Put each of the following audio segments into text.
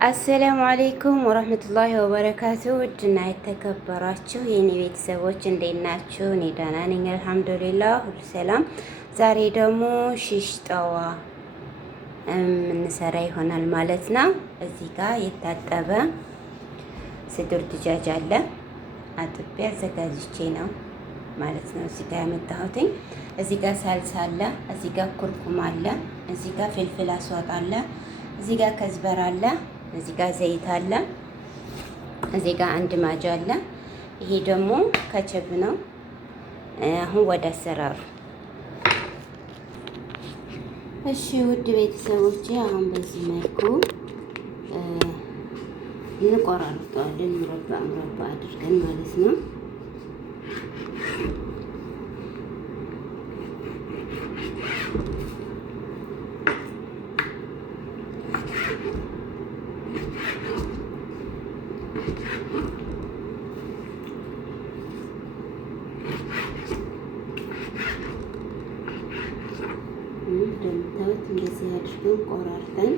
አሰላሙ አሌይኩም ወረህመቱላሂ ወበረካቱ። ውድና የተከበራችሁ የኔ ቤተሰቦች እንዴት ናችሁ? እኔ ደህና ነኝ አልሐምዱሊላህ፣ ሁሉ ሰላም። ዛሬ ደግሞ ሺሽ ጠዋ የምንሰራ ይሆናል ማለት ነው። እዚህ ጋር የታጠበ ስድር ድጃጅ አለ፣ አጥቤ አዘጋጅቼ ነው ማለት ነው እዚህ ጋር ያመጣሁትኝ። እዚህ ጋር ሳልሳ አለ፣ እዚህ ጋር ኩርኩም አለ፣ እዚህ ጋር ፍልፍል አስዋጥ አለ፣ እዚህ ጋር ከዝበር አለ፣ እዚህ ጋር ዘይት አለ፣ እዚህ ጋር አንድ ማጅ አለ። ይሄ ደግሞ ከቸብ ነው። አሁን ወደ አሰራሩ። እሺ ውድ ቤተሰቦቼ አሁን በዚህ መልኩ እንቆራርጠዋለን፣ ሙረባ ሙረባ አድርገን ማለት ነው። እንደምታዩት እንደዚህ አድርገን ቆራርጠን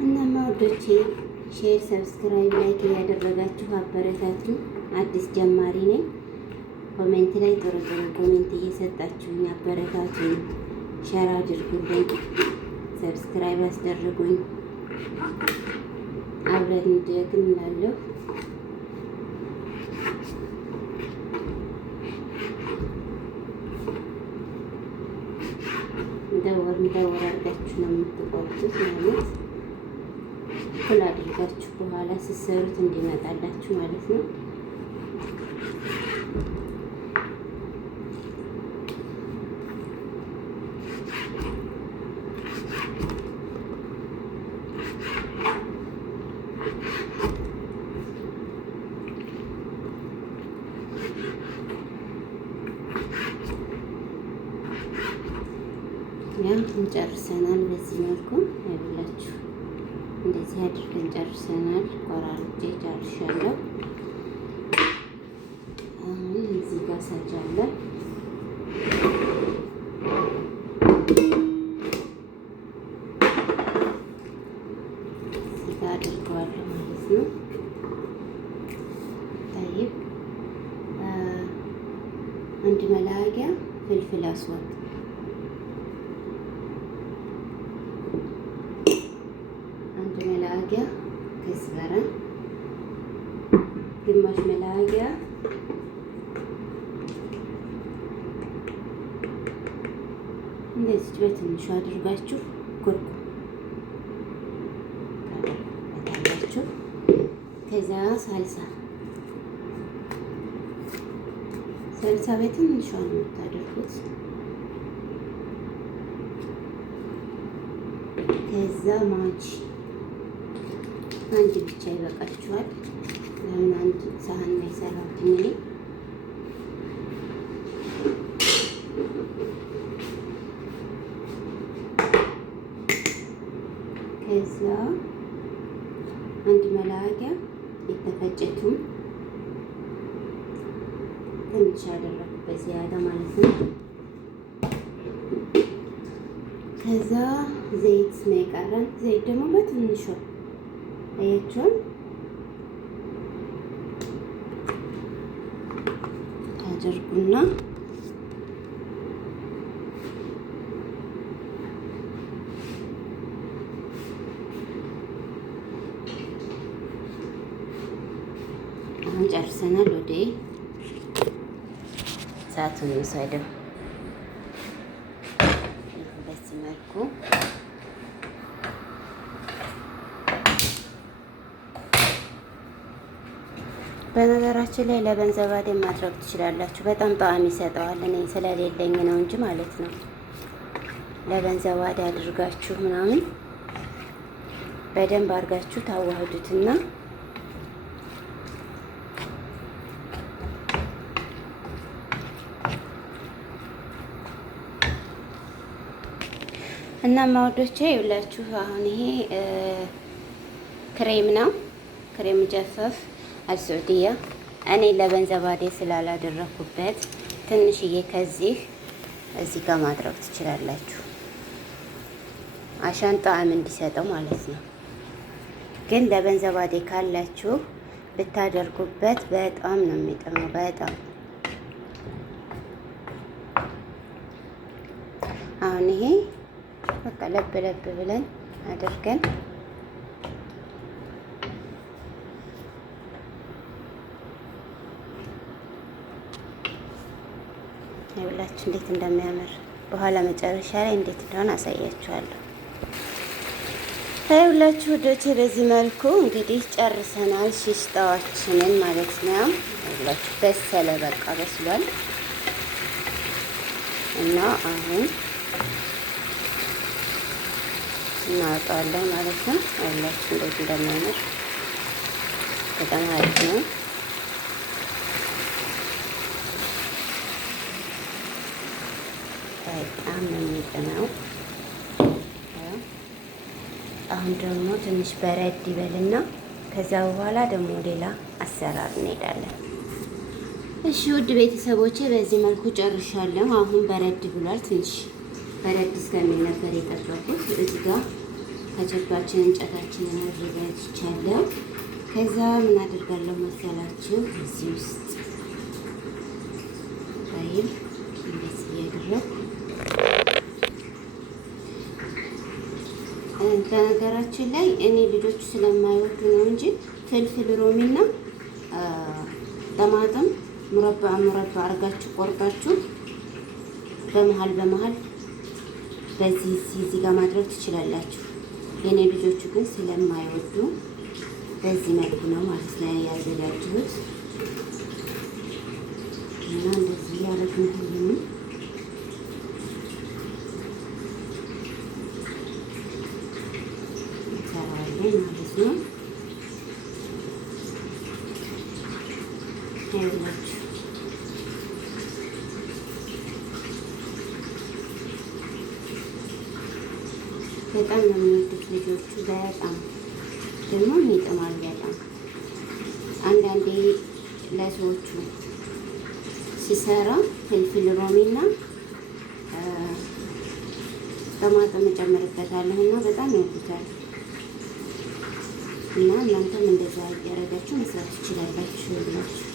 እና ወዶቼ ሼር፣ ሰብስክራይብ፣ ላይክ እያደረጋችሁ አበረታቱ። አዲስ ጀማሪ ነኝ። ኮሜንት ላይ ጥሩ ጥሩ ኮሜንት እየሰጣችሁኝ አበረታቱኝ። ሼር አድርጉልኝ፣ ሰብስክራይብ አስደርጉኝ። አብረን እንደግም እላለሁ። እንደወር አድርጋችሁ ነው የምትቆርጡት ማለት ሁሉ አድርጋችሁ በኋላ ስትሰሩት እንዲመጣላችሁ ማለት ነው። ያ እንጨርሰናል። በዚህ መልኩ ያብላችሁ እንደዚህ አድርገን ጨርሰናል። ቆራርጬ ጨርሻለሁ። አሁን እዚህ ጋር ሳጃለሁ። እዚህ ጋር አድርገዋለሁ ማለት ነው። ጠይብ አንድ መላቂያ ፍልፍል አስዋጥ፣ መላቂያ ከዝበረ፣ ግማሽ መላቂያ እንደዚህ በትንሹ አድርጋችሁ ኩርኩም ታደርጉበታላችሁ። ከዛ ሳልሳ በትንሿ ነው የምታደርጉት። ከዛ ማጅ አንድ ብቻ ይበቃችኋል። ለምን አንድ ሳህን ላይ ሰራሁት እኔ። ከዛ አንድ መላቂያ የተፈጨቱን ትንሽ ያደረኩበት ዚያዳ ማለት ነው። ከዛ ዘይት ነው የቀረን። ዘይት ደግሞ በትንሹ አያችሁን ታደርጉና አሁን ጨርሰናል። ወደ ሰዓቱን እንውሰደው። በዚህ መልኩ በነገራችን ላይ ለበንዘባዴ ማድረግ ትችላላችሁ። በጣም ጣዕም ይሰጠዋል። እኔ ስለሌለኝ ነው እንጂ ማለት ነው። ለበንዘባዴ አድርጋችሁ ምናምን በደንብ አድርጋችሁ ታዋህዱትና እና ማውዶቼ ይኸውላችሁ አሁን ይሄ ክሬም ነው። ክሬም ጀፈፍ አልሱዑዲያ እኔ ለበንዘባዴ ስላላደረኩበት ትንሽዬ ከዚህ እዚህ ጋር ማድረግ ትችላላችሁ፣ አሻን ጣዕም እንዲሰጠው ማለት ነው። ግን ለበንዘባዴ ካላችሁ ብታደርጉበት በጣም ነው የሚጥመው። በጣም አሁን ይሄ በቃ ለብ ለብ ብለን አድርገን ይኸውላችሁ እንዴት እንደሚያምር በኋላ መጨረሻ ላይ እንዴት እንደሆነ አሳያችኋለሁ። ይኸውላችሁ ወዶቼ በዚህ መልኩ እንግዲህ ጨርሰናል ሽሽጣዋችንን ማለት ነው። ይኸውላችሁ በሰለ፣ በቃ በስሏል። እና አሁን እናወጣዋለን ማለት ነው። ይኸውላችሁ እንዴት እንደሚያምር በጣም አሪፍ ነው። በጣም ነው የሚጥመው። አሁን ደግሞ ትንሽ በረድ ይበልና ከዛ በኋላ ደግሞ ሌላ አሰራር እንሄዳለን። እሺ ውድ ቤተሰቦቼ በዚህ መልኩ ጨርሻለሁ። አሁን በረድ ብሏል። ትንሽ በረድ እስከሚል ነበር የጠበቁት። እዚህ ጋር ከጀርባችን እንጨታችንን አዘጋጅቻለሁ። ከዛ ምን አድርጋለሁ መሰላችሁ? እዚህ ውስጥ ታይል እንደዚህ እያደረኩ በነገራችን ላይ እኔ ልጆቹ ስለማይወዱ ነው እንጂ ፍልፍል ሮሚና ጠማጥም ሙረባ አርጋችሁ ቆርጣችሁ በመሃል በዚህ እዚህ ጋር ማድረግ ትችላላችሁ። የኔ ልጆቹ ግን ስለማይወዱ በዚህ መልኩ ነው ማለት ነው ያዘጋጀሁት። እና እንደዚህ ያደረግን ሁሉንም ማለት ነው። ይኸውላችሁ በጣም ነው የሚወዱት ልጆቹ። በጣም ደግሞ ይጥማል በጣም። አንዳንዴ ለሰዎቹ ሲሰራ ፍልፍል ሮሚና ጠማጥም እጨምርበታለሁ እና በጣም ይወዱታል። እና እናንተም እንደዛ እያደረጋችሁ መስራት ትችላላችሁ ብላችሁ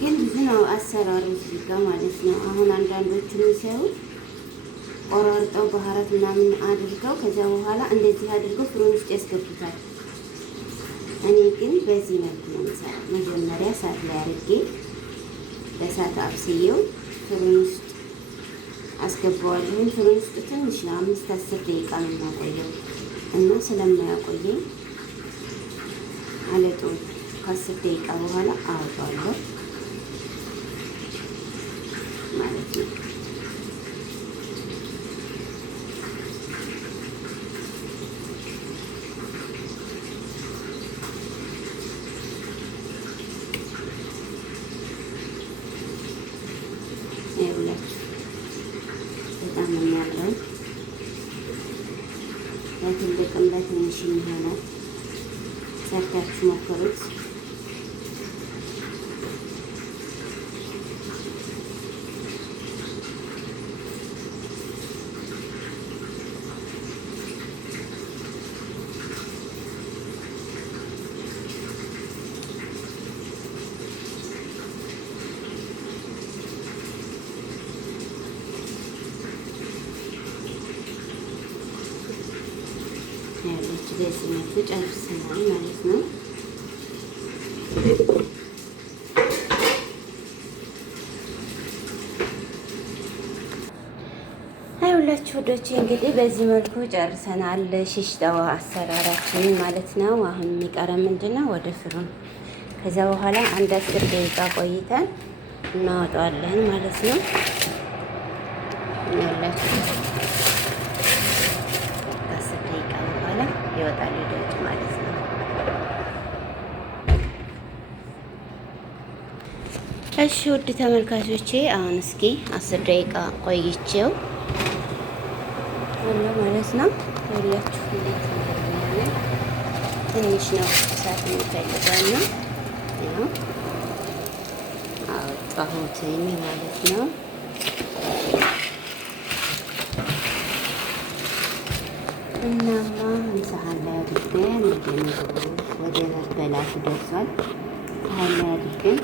ግን ብዙ ነው አሰራሩ እዚህ ጋር ማለት ነው። አሁን አንዳንዶቹ የሚሰሩት ቆራርጠው ባህራት ምናምን አድርገው ከዛ በኋላ እንደዚህ አድርገው ፍሩን ውስጥ ያስገቡታል። እኔ ግን በዚህ መልኩ ነው የምሰራው። መጀመሪያ እሳት ላይ አድርጌ በእሳት አብስዬው ፍሩን ውስጥ አስገባዋለሁ። ፍሩን ውስጥ ትንሽ ነው 5-10 ደቂቃ ነው የማቆየው እና ስለማያቆየኝ አለጦ ከ10 ደቂቃ በኋላ አወጣዋለሁ ማለት ነው። ይኸውላችሁ በጣም የሚያምረው ለትልቅም ለትንሽም ይሆናል። ሰርታችሁ ሞክሩት። ያለች በዚህ መልኩ ጨርሰናል ማለት ነው። ሁላችሁ ወዶቼ እንግዲህ በዚህ መልኩ ጨርሰናል ሽሽጣዋ አሰራራችንን ማለት ነው። አሁን የሚቀረን ምንድነው? ወደ ፍሩን ከዛ በኋላ 10 ደቂቃ ቆይተን እናወጣዋለን ማለት ነው። ያላችሁ 10 ደቂቃ በኋላ ይወጣል። እሺ ውድ ተመልካቾቼ አሁን እስኪ 10 ደቂቃ ቆይቼው ሁሉ ማለት ነው ያላችሁ እንዴት እንደሆነ ትንሽ ነው እሳት የሚፈልገውና ያው አወጣሁትኝ ማለት ነው። እናማ ሳህን ላይ አድርገን ወደ መበላቱ ደርሷል። ሳህን ላይ አድርገን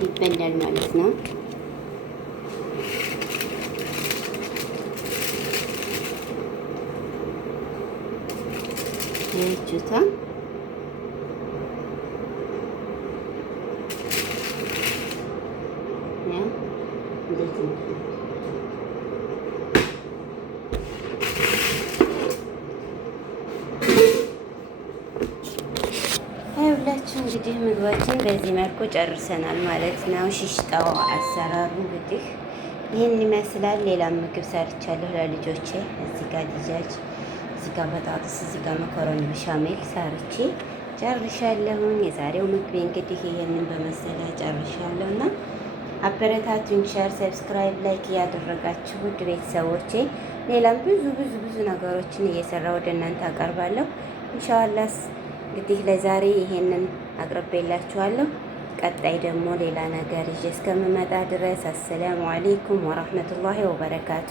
ይበላል ማለት ነው። ይችታ ያ እንዴት ነው ሁላችሁ እንግዲህ ምግባችን በዚህ መልኩ ጨርሰናል ማለት ነው። ሽሽጣው አሰራሩ እንግዲህ ይህን ይመስላል። ሌላ ምግብ ሰርቻለሁ ለልጆቼ። እዚህ ጋር ድጃጅ፣ እዚህ ጋር በጣጥስ፣ እዚህ ጋር መኮረኒ በሻሜል ሰርቼ ጨርሻለሁኝ። የዛሬው ምግቤ እንግዲህ ይህንን በመሰለ ጨርሻለሁ እና አበረታቱኝ። ሸር፣ ሰብስክራይብ፣ ላይክ እያደረጋችሁ ውድ ቤተሰቦቼ ሌላም ብዙ ነገሮችን እየሰራ ወደ እናንተ አቀርባለሁ ኢንሻአላህ። እንግዲህ ለዛሬ ይሄንን አቅርቤላችኋለሁ። ቀጣይ ደግሞ ሌላ ነገር ይዤ እስከምመጣ ድረስ አሰላሙ አለይኩም ወራህመቱላሂ ወበረካቱ።